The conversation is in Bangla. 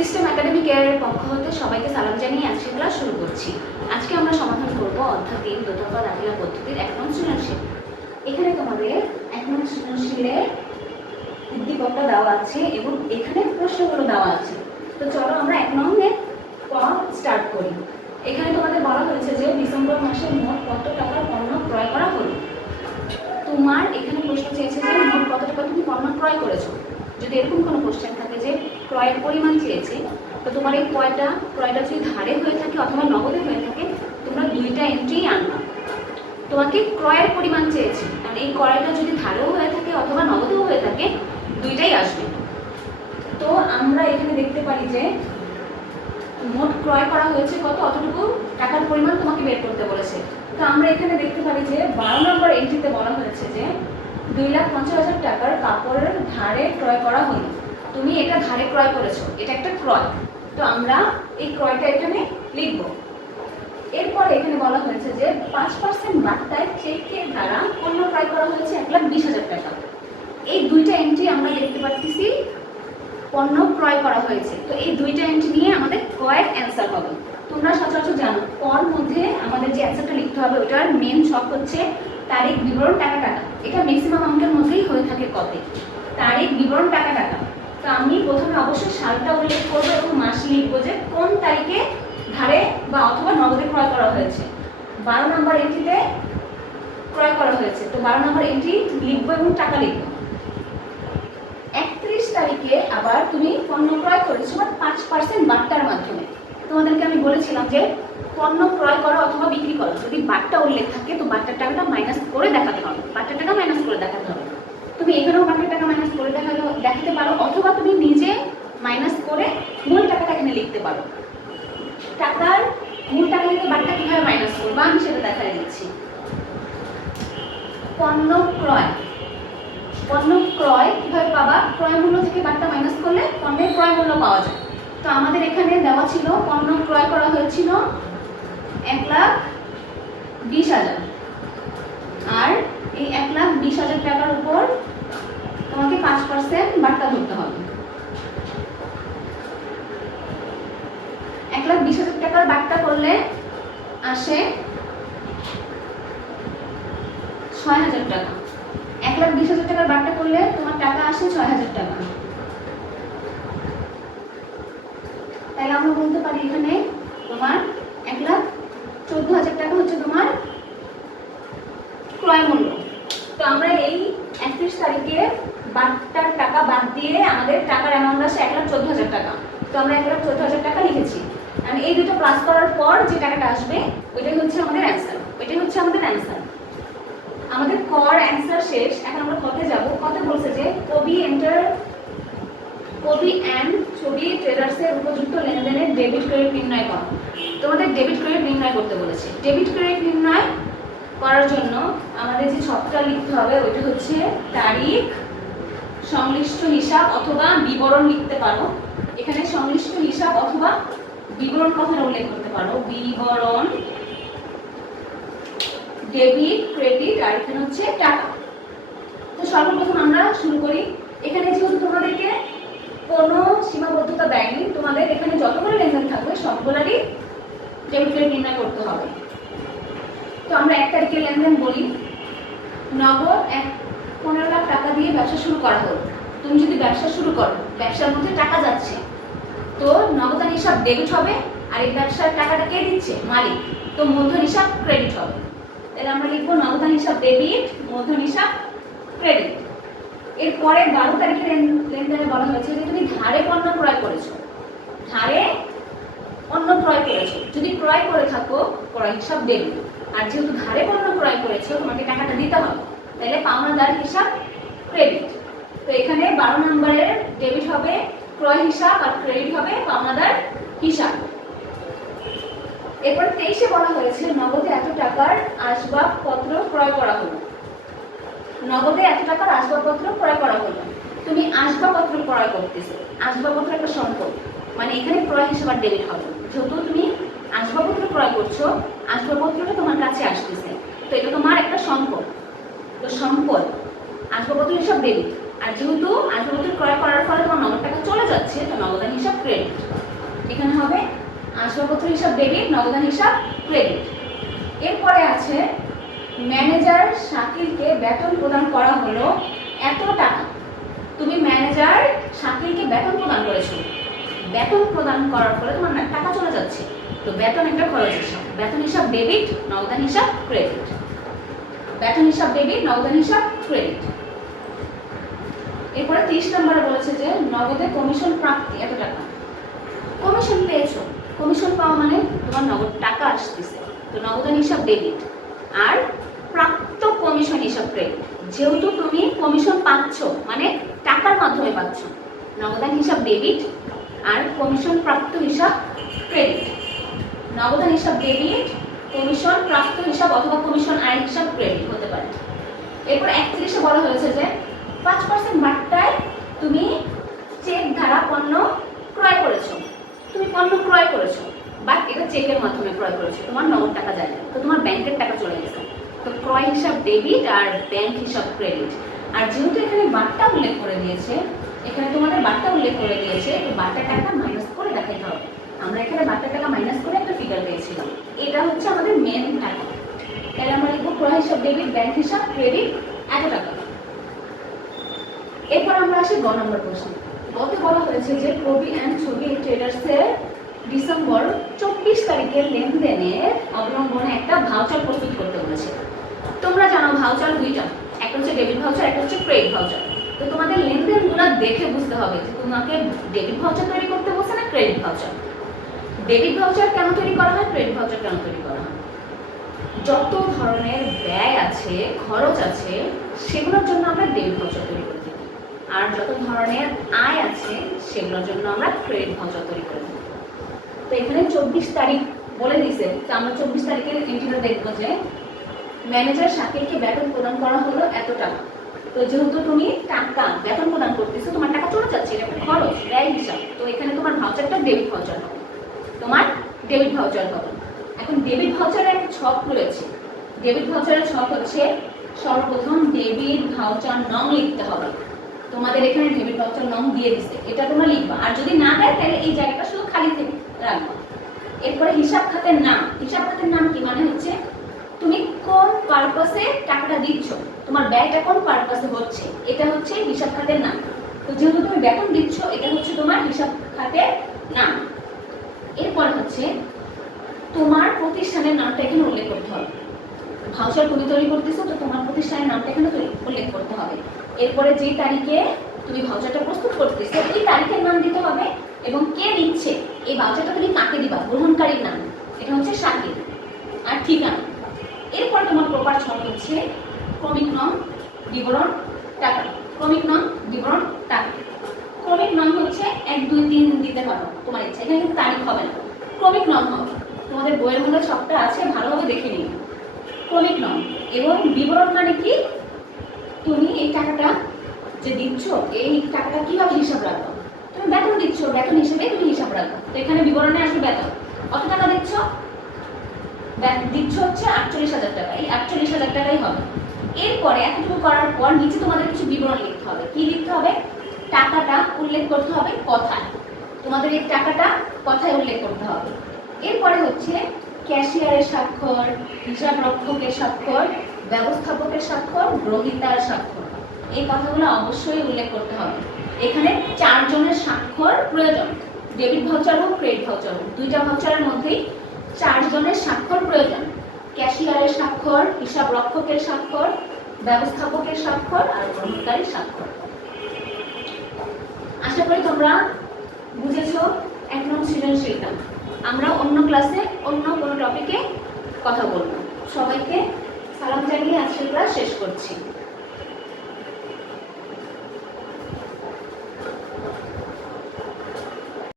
সিস্টেম একাডেমিক এর পক্ষ হতে সবাইকে সালাম জানিয়ে আজকে ক্লাস শুরু করছি। আজকে আমরা সমাধান করব অর্থাৎ তিন দোতফা দাখিলা পদ্ধতির এক নং সৃজনশীল। এখানে তোমাদের এক নং সৃজনশীলের উদ্দীপকটা দেওয়া আছে এবং এখানে প্রশ্নগুলো দেওয়া আছে। তো চলো আমরা এক নংয়ের পর স্টার্ট করি। এখানে তোমাদের বলা হয়েছে যে ডিসেম্বর মাসে মোট কত টাকার পণ্য ক্রয় করা হলো? তোমার এখানে প্রশ্ন চেয়েছে যে মোট কত টাকা তুমি পণ্য ক্রয় করেছ? যদি এরকম কোনো কোশ্চেন থাকে যে ক্রয়ের পরিমাণ চেয়েছে, তো তোমার এই ক্রয়টা ক্রয়টা যদি ধারে হয়ে থাকে অথবা নগদে হয়ে থাকে, তোমরা দুইটা এন্ট্রি আনবা। তোমাকে ক্রয়ের পরিমাণ চেয়েছে কারণ এই ক্রয়টা যদি ধারেও হয়ে থাকে অথবা নগদেও হয়ে থাকে, দুইটাই আসবে। তো আমরা এখানে দেখতে পারি যে মোট ক্রয় করা হয়েছে কত? অতটুকু টাকার পরিমাণ তোমাকে বের করতে বলেছে। তো আমরা এখানে দেখতে পারি যে বারো নম্বর এন্ট্রিতে বলা হয়েছে যে দুই লাখ পঞ্চাশ হাজার টাকার কাপড়ের ধারে ক্রয় করা হলো। তুমি এটা ধারে ক্রয় করেছ, এটা একটা ক্রয়। তো আমরা এই ক্রয়টা এখানে লিখব। এরপর এখানে বলা হয়েছে যে পাঁচ পার্সেন্ট বার্তায় চেকের দ্বারা পণ্য ক্রয় করা হয়েছে এক লাখ বিশ হাজার টাকা। এই দুইটা এন্ট্রি আমরা দেখতে পাচ্ছি, পণ্য ক্রয় করা হয়েছে। তো এই দুইটা এন্ট্রি নিয়ে আমাদের ক্রয়ের অ্যান্সার হবে। তোমরা সচরাচর জানো পর মধ্যে আমাদের যে অ্যান্সারটা লিখতে হবে, ওটার মেন শখ হচ্ছে তারিখ, বিবরণ, টাকা টাকা। এটা ম্যাক্সিমাম অঙ্কের মধ্যেই হয়ে থাকে কতে তারিখ, বিবরণ, টাকা টাকা। তো আমি প্রথমে অবশ্যই সালটা উল্লেখ করব এবং মাস লিখব যে কোন তারিখে ধারে বা অথবা নগদে ক্রয় করা হয়েছে। বারো নম্বর এন্ট্রিতে ক্রয় করা হয়েছে। তো বারো নম্বর এন্ট্রি লিখব এবং টাকা লিখব। একত্রিশ তারিখে আবার তুমি পণ্য ক্রয় করেছ বাট পাঁচ পার্সেন্ট বাট্টার মাধ্যমে। তোমাদেরকে আমি বলেছিলাম যে পণ্য ক্রয় করো অথবা বিক্রি করো। যদি বাট্টা উল্লেখ থাকে, তো বাট্টার টাকাটা মাইনাস করে দেখাতে হবে। বাট্টার টাকা মাইনাস করে দেখাতে হবে। তুমি এখানেও বাট্টার টাকা মাইনাস করে দেখাল, দেখাতে পারো, অথবা তুমি নিজে মাইনাস করে মূল টাকাটা এখানে লিখতে পারো। টাকার মূল টাকা থেকে বাট্টা কীভাবে মাইনাস করব? আমি সেটা দেখা দিচ্ছি। পণ্য ক্রয়। পণ্য ক্রয় কীভাবে পাবা? ক্রয় মূল্য থেকে বাট্টা মাইনাস করলে পণ্যের ক্রয় মূল্য পাওয়া যায়। তো আমাদের এখানে দেওয়া ছিল, পণ্য ক্রয় করা হয়েছিল এক লাখ বিশ হাজার। আর এই এক লাখ বিশ হাজার টাকার উপর তোমাকে পাঁচ পার্সেন্ট বার্তা ধরতে হবে। এক লাখ বিশ হাজার টাকার বাট্টা করলে আসে ছয় হাজার টাকা। এক লাখ বিশ হাজার টাকার বাট্টা করলে তোমার টাকা আসে ছয় হাজার টাকা। তাহলে আমরা বলতে পারি এখানে তোমার এক লাখ চোদ্দ হাজার টাকা হচ্ছে তোমার ক্রয় মূল্য তো আমরা এই একত্রিশ তারিখে বাট্টার টাকা বাদ দিয়ে আমাদের টাকার অ্যামাউন্ট আসে এক লাখ চোদ্দ হাজার টাকা। তো আমরা এক লাখ চোদ্দ হাজার টাকা লিখেছি। আর এই দুটো প্লাস করার পর যে টাকাটা আসবে, ওইটাই হচ্ছে আমাদের অ্যান্সার ওইটাই হচ্ছে আমাদের অ্যান্সার আমাদের কর অ্যান্সার শেষ। এখন আমরা কতে যাব? কথা বলছে যে কবি এন্টার কবি অ্যান্ড ছবি ট্রেডার্সের উপযুক্ত লেনদেনের ডেবিট ক্রেডিট নির্ণয় করা। তোমাদের ডেবিট ক্রেডিট নির্ণয় করতে বলেছে। ডেবিট ক্রেডিট নির্ণয় করার জন্য আমাদের যে ছকটা লিখতে হবে, ওইটা হচ্ছে তারিখ সংশ্লিষ্ট হিসাব অথবা বিবরণ লিখতে পারো। এখানে সংশ্লিষ্ট হিসাব অথবা বিবরণ কথাটা উল্লেখ করতে পারো। বিবরণ, ডেবিট, ক্রেডিট, আর এখানে হচ্ছে টাকা। তো সর্বপ্রথম আমরা শুরু করি। এখানে যেহেতু তোমাদেরকে কোনো সীমাবদ্ধতা দেয়নি, তোমাদের এখানে যতগুলো লেনদেন থাকবে সবগুলোরই ডেবিট ক্রেডিট নির্ণয় করতে হবে। তো আমরা এক তারিখের লেনদেন বলি। নগদ এক পনেরো লাখ টাকা দিয়ে ব্যবসা শুরু করা হলো তুমি যদি ব্যবসা শুরু করো, ব্যবসার মধ্যে টাকা যাচ্ছে। তো নগদান হিসাব ডেবিট হবে, আর এই ব্যবসার টাকাটা কে দিচ্ছে? মালিক। তো মূলধন হিসাব ক্রেডিট হবে। তাহলে আমরা লিখব নগদান হিসাব ডেবিট মূলধন হিসাব ক্রেডিট এরপরে বারো তারিখের লেনদেনে বলা হয়েছে যে তুমি ধারে পণ্য ক্রয় করেছ। ধারে পণ্য ক্রয় করেছ। যদি ক্রয় করে থাকো, ক্রয় হিসাব ডেবিট আর যেহেতু ধারে পণ্য ক্রয় করেছ, তোমাকে টাকাটা দিতে হবে। তাহলে পাওনাদার হিসাব ক্রেডিট তো এখানে বারো নম্বরের ডেবিট হবে ক্রয় হিসাব আর ক্রেডিট হবে পাওনাদার হিসাব। এরপর তেইশে বলা হয়েছে, নগদে এত টাকার আসবাবপত্র ক্রয় করা হলো। নগদে এত টাকার আসবাবপত্র ক্রয় করা হলো। তুমি আসবাবপত্র ক্রয় করতেছো। আসবাবপত্র একটা সম্পদ। মানে এখানে ক্রয় হিসেবে ডেবিট হবে। যেহেতু তুমি আসবাবপত্র ক্রয় করছ, আসবাবপত্রটা তোমার কাছে আসতেছে। তো এটা তোমার একটা সম্পদ। তো সম্পদ আসবাবপত্র হিসাব ডেবিট আর যেহেতু আসবাবপত্র ক্রয় করার ফলে তোমার নগদ টাকা চলে যাচ্ছে, তো নগদান হিসাব ক্রেডিট এখানে হবে আসবাবপত্র হিসাব ডেবিট নগদান হিসাব ক্রেডিট এরপরে আছে ম্যানেজার শাকিলকে বেতন প্রদান করা হলো এত টাকা। তুমি ম্যানেজার শাকিলকে বেতন প্রদান করেছ। বেতন প্রদান করার ফলে তোমার টাকা চলে যাচ্ছে। তো বেতন একটা খরচ হিসাব। বেতন হিসাব ডেবিট নগদান হিসাব ক্রেডিট বেতন হিসাব ডেবিট নগদান হিসাব ক্রেডিট এরপরে তিরিশ নম্বরে বলেছে যে নগদে কমিশন প্রাপ্তি, এত টাকা। কমিশন পেয়েছ। কমিশন পাওয়া মানে তোমার নগদ টাকা আসতেছে। তো নগদান হিসাব ডেবিট আর প্রাপ্ত কমিশন হিসাব ক্রেডিট যেহেতু তুমি কমিশন পাচ্ছ মানে টাকার মাধ্যমে পাচ্ছ নগদান হিসাব ডেবিট আর কমিশন প্রাপ্ত হিসাব ক্রেডিট নগদান হিসাব ডেবিট কমিশন, প্রাপ্ত হিসাব অথবা কমিশন আয় হিসাব ক্রেডিট হতে পারে। এরপর একত্রিশে বলা হয়েছে যে পাঁচ পার্সেন্ট বার্তায় তুমি চেক দ্বারা পণ্য ক্রয় করেছ। তুমি পণ্য ক্রয় করেছ বা এটা চেকের মাধ্যমে ক্রয় করেছ। তোমার নগদ টাকা যায় না, তো তোমার ব্যাংকের টাকা চলে গেছে। তো ক্রয় হিসাব ডেবিট আর ব্যাংক হিসাব ক্রেডিট আর যেহেতু এখানে বার্তা উল্লেখ করে দিয়েছে, এখানে তোমাদের বার্তা উল্লেখ করে দিয়েছে, তো বার্তার টাকা মাইনাস করে দেখাতে হবে। আমরা এখানে বার্তার টাকা মাইনাস করে একটা ফিগার পেয়েছিলাম এটা হচ্ছে আমাদের মেন টাকা তাহলে আমরা লিখব ক্রয় হিসাব ডেবিট ব্যাংক হিসাব ক্রেডিট এত টাকা। এরপর আমরা আসি গ নম্বর প্রশ্ন। গত বলা হয়েছে যে কবি অ্যান্ড ছবি ট্রেডার্সের ডিসেম্বর চব্বিশ তারিখের লেনদেনের অবলম্বনে একটা ভাউচার প্রস্তুত করতে বলেছে। তোমরা জানো ভাউচার দুইটা। একটা হচ্ছে ডেবিট ভাউচার একটা হচ্ছে ক্রেডিট ভাউচার তো তোমাদের লেনদেনগুলো দেখে বুঝতে হবে যে তোমাকে ডেবিট ভাউচার তৈরি করতে বলছে না ক্রেডিট ভাউচার ডেবিট ভাউচার কেন তৈরি করা হয়? ক্রেডিট ভাউচার কেন তৈরি করা হয়? যত ধরনের ব্যয় আছে, খরচ আছে, সেগুলোর জন্য আমরা ডেবিট ভাউচার তৈরি করে থাকি। আর যত ধরনের আয় আছে, সেগুলোর জন্য আমরা ক্রেডিট ভাউচার তৈরি করে থাকি। তো এখানে চব্বিশ তারিখ বলে দিছে তো আমরা চব্বিশ তারিখের এন্ট্রিটা দেখব যে ম্যানেজার শাকিলকে বেতন প্রদান করা হলো এত টাকা তো যেহেতু তুমি টাকা বেতন প্রদান করতেছো, তোমার টাকা চলে যাচ্ছে, এটা একটা খরচ, ব্যয় হিসাব। তো এখানে তোমার ভাউচারটা ডেবিট ভাউচার হবে। তোমার ডেবিট ভাউচার হবে। এখন ডেবিট ভাউচারের একটা ছক রয়েছে। ডেবিট ভাউচারের ছক হচ্ছে সর্বপ্রথম ডেবিট ভাউচার নং লিখতে হবে। তোমাদের এখানে ডেবিট ভাউচার নং দিয়ে দিছে। এটা তোমরা লিখবা। আর যদি না দেয়, তাহলে এই জায়গাটা শুধু খালি থেকে রাখবা। এরপরে হিসাব খাতের নাম। হিসাব খাতের নাম কি মানে হচ্ছে? তুমি কোন পারপাসে টাকাটা দিচ্ছ? তোমার ব্যয়টা কোন পারপাসে হচ্ছে? এটা হচ্ছে হিসাব খাতের নাম। তো যেহেতু তুমি বেতন দিচ্ছ, এটা হচ্ছে তোমার হিসাব খাতের নাম। এরপরে হচ্ছে, তোমার প্রতিষ্ঠানের নামটা এখানে উল্লেখ করতে হবে। ভাউচার তুমি তৈরি করতেছো, তো তোমার প্রতিষ্ঠানের নামটা এখানে উল্লেখ করতে হবে। এরপরে যে তারিখে তুমি ভাউচারটা প্রস্তুত করতেছো, এই তারিখের নাম দিতে হবে এবং কে দিচ্ছে এই ভাউচারটা তুমি কাকে দিবা? গ্রহণকারীর নাম। এটা হচ্ছে শাকিল আর ঠিকানা। এরপর তোমার প্রপার ছক হচ্ছে ক্রমিক নং বিবরণ টাকা। ক্রমিক নং বিবরণ টাকা। ক্রমিক নং হচ্ছে এক, দুই, তিন দিতে পারো, তোমার ইচ্ছা, এখানে কিন্তু তারিখ হবে না। ক্রমিক নং হবে। তোমাদের বইয়ের মধ্যে সবটা আছে, ভালোভাবে দেখে নিও। ক্রমিক নং। এবং বিবরণ মানে কি? তুমি এই টাকাটা যে দিচ্ছ, এই টাকাটা কীভাবে হিসাব রাখো? তুমি বেতন দিচ্ছ, বেতন হিসেবে তুমি হিসাব রাখো। তো এখানে বিবরণে আসবে বেতন। কত টাকা দিচ্ছ? দিচ্ছ হচ্ছে আটচল্লিশ হাজার টাকা। এই আটচল্লিশ হাজার টাকাই হবে। এরপরে এতটুকু করার পর নিচে তোমাদের কিছু বিবরণ লিখতে হবে। কি লিখতে হবে? টাকাটা উল্লেখ করতে হবে কথায়। তোমাদের এই টাকাটা কথায় উল্লেখ করতে হবে। এরপরে হচ্ছে ক্যাশিয়ারের স্বাক্ষর, হিসাব রক্ষকের স্বাক্ষর, ব্যবস্থাপকের স্বাক্ষর, গ্রহিতার স্বাক্ষর। এই কথাগুলো অবশ্যই উল্লেখ করতে হবে। এখানে চারজনের স্বাক্ষর প্রয়োজন। ডেবিট ভাউচার হোক, ক্রেডিট ভাউচার হোক, দুইটা ভাউচারের মধ্যেই চারজনের স্বাক্ষর প্রয়োজন। ক্যাশিয়ারের স্বাক্ষর, হিসাব রক্ষকের স্বাক্ষর, ব্যবস্থাপকের স্বাক্ষর আর গ্রহণকারীর স্বাক্ষর। আশা করি তোমরা বুঝেছ, এক নং সৃজনশীলতা। আমরা অন্য ক্লাসে অন্য কোনো টপিকে কথা বলব। সবাইকে সালাম জানিয়ে আজকের ক্লাস শেষ করছি।